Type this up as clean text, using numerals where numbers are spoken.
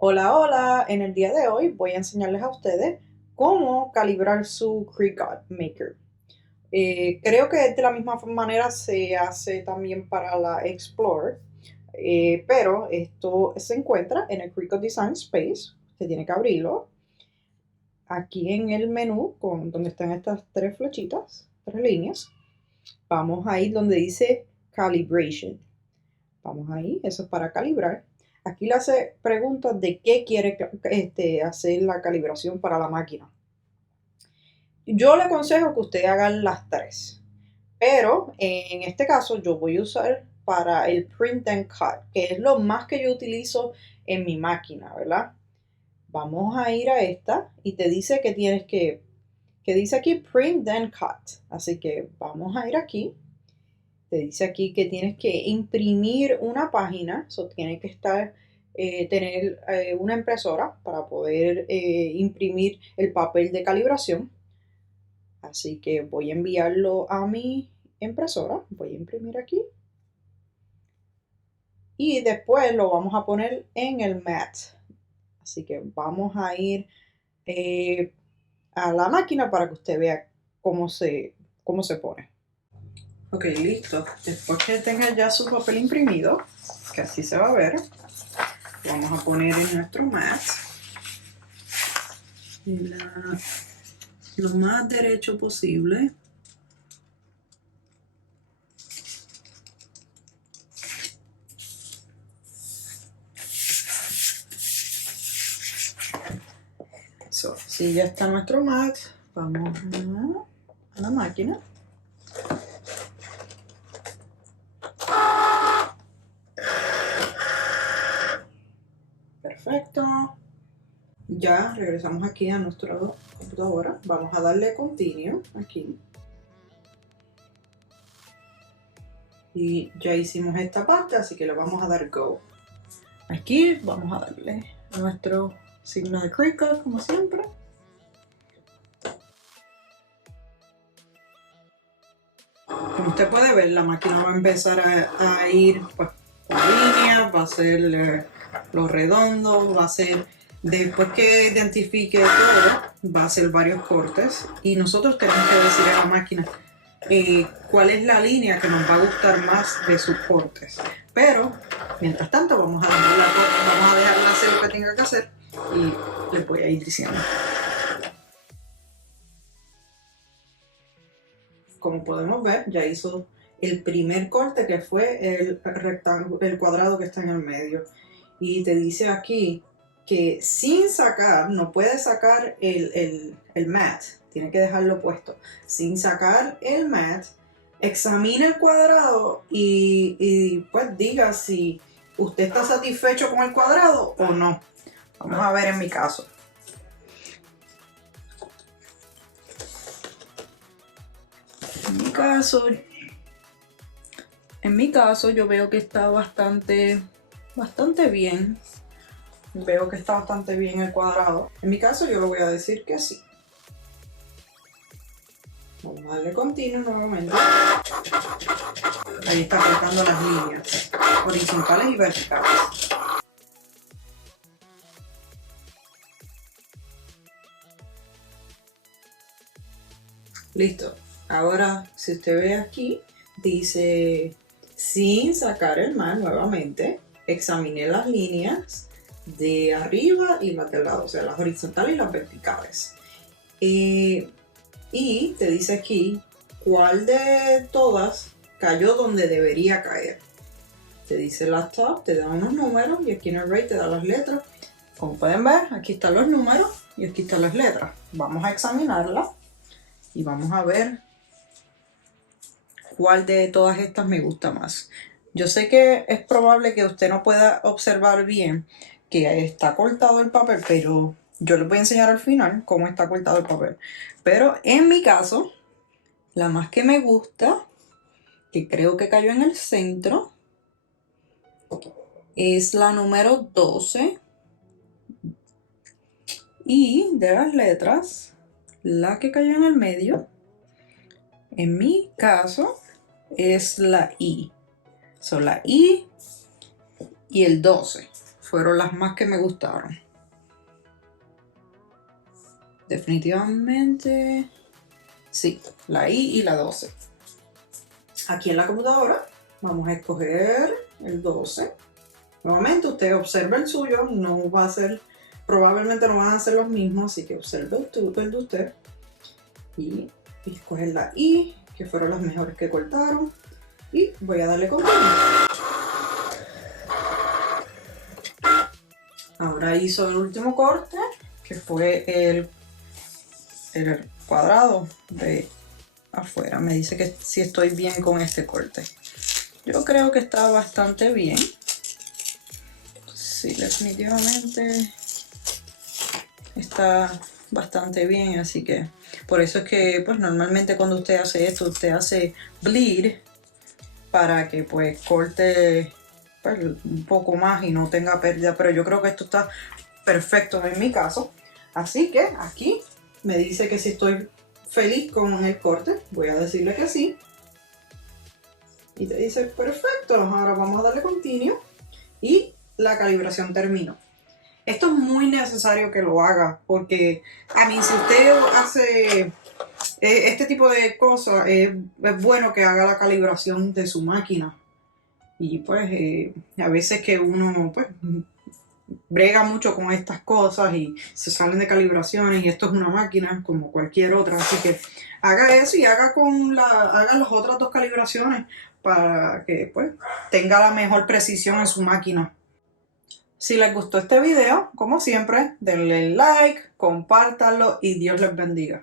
Hola, hola. En el día de hoy voy a enseñarles a ustedes cómo calibrar su Cricut Maker. Creo que de la misma manera se hace también para la Explorer, pero esto se encuentra en el Cricut Design Space. Se tiene que abrirlo aquí en el menú, donde están estas tres flechitas, tres líneas. Vamos a ir donde dice Calibration. Vamos ahí, eso es para calibrar. Aquí le hace preguntas de qué quiere hacer la calibración para la máquina. Yo le aconsejo que usted haga las tres, pero en este caso yo voy a usar para el print and cut, que es lo más que yo utilizo en mi máquina, ¿verdad? Vamos a ir a esta y te dice que dice aquí print and cut. Así que vamos a ir aquí. Te dice aquí que tienes que imprimir una página, eso tiene que tener una impresora para poder imprimir el papel de calibración. Así que voy a enviarlo a mi impresora, voy a imprimir aquí. Y después lo vamos a poner en el mat. Así que vamos a ir a la máquina para que usted vea cómo se pone. Ok, listo. Después que tenga ya su papel imprimido, que así se va a ver, lo vamos a poner en nuestro mat. Lo más derecho posible. Si ya está nuestro mat, vamos a la máquina. Perfecto. Ya regresamos aquí a nuestra computadora. Vamos a darle continue aquí. Y ya hicimos esta parte, así que le vamos a dar go. Aquí vamos a darle nuestro signo de Cricut, como siempre. Como usted puede ver, la máquina va a empezar a ir pues, por líneas, va a hacer lo redondo, va a hacer, después que identifique todo, va a hacer varios cortes y nosotros tenemos que decir a la máquina cuál es la línea que nos va a gustar más de sus cortes. Pero, mientras tanto, vamos a dejarla hacer lo que tenga que hacer y les voy a ir diciendo. Como podemos ver, ya hizo el primer corte, que fue el rectángulo, el cuadrado que está en el medio. Y te dice aquí que sin sacar, no puede sacar el mat, tiene que dejarlo puesto. Sin sacar el mat, examine el cuadrado y pues diga si usted está satisfecho con el cuadrado o no. Vamos a ver en mi caso. En mi caso yo veo que está bastante bien. Veo que está bastante bien el cuadrado. En mi caso yo le voy a decir que sí. Vamos a darle continuo nuevamente. Ahí está cortando las líneas horizontales y verticales. Listo. Ahora, si usted ve aquí, dice, sin sacar el mat nuevamente, examiné las líneas de arriba y las del lado, o sea, las horizontales y las verticales. Y te dice aquí cuál de todas cayó donde debería caer. Te dice la top, te da unos números y aquí en el rate te da las letras. Como pueden ver, aquí están los números y aquí están las letras. Vamos a examinarlas y vamos a ver cuál de todas estas me gusta más. Yo sé que es probable que usted no pueda observar bien que está cortado el papel, pero yo les voy a enseñar al final cómo está cortado el papel. Pero en mi caso, la más que me gusta, que creo que cayó en el centro, es la número 12. Y de las letras, la que cayó en el medio, en mi caso, es la I. Son la I y el 12. fueron las más que me gustaron. Definitivamente, sí, la I y la 12. Aquí en la computadora vamos a escoger el 12. Nuevamente usted observa el suyo, no va a ser, probablemente no van a ser los mismos, así que observe el de usted. Y escoger la I, que fueron las mejores que cortaron. Y voy a darle continuo. Ahora hizo el último corte, que fue el cuadrado de afuera. Me dice que si estoy bien con este corte. Yo creo que está bastante bien. Sí, definitivamente está bastante bien, así que por eso es que pues normalmente cuando usted hace esto, usted hace bleed para que pues corte pues, un poco más y no tenga pérdida, pero yo creo que esto está perfecto en mi caso. Así que aquí me dice que si estoy feliz con el corte, voy a decirle que sí. Y te dice perfecto, ahora vamos a darle continuo y la calibración terminó. Esto es muy necesario que lo haga porque a mí si usted hace este tipo de cosas es bueno que haga la calibración de su máquina. Y pues a veces que uno pues brega mucho con estas cosas y se salen de calibraciones y esto es una máquina como cualquier otra, así que haga eso y haga las otras dos calibraciones para que pues tenga la mejor precisión en su máquina. Si les gustó este video, como siempre, denle like, compártanlo y Dios les bendiga.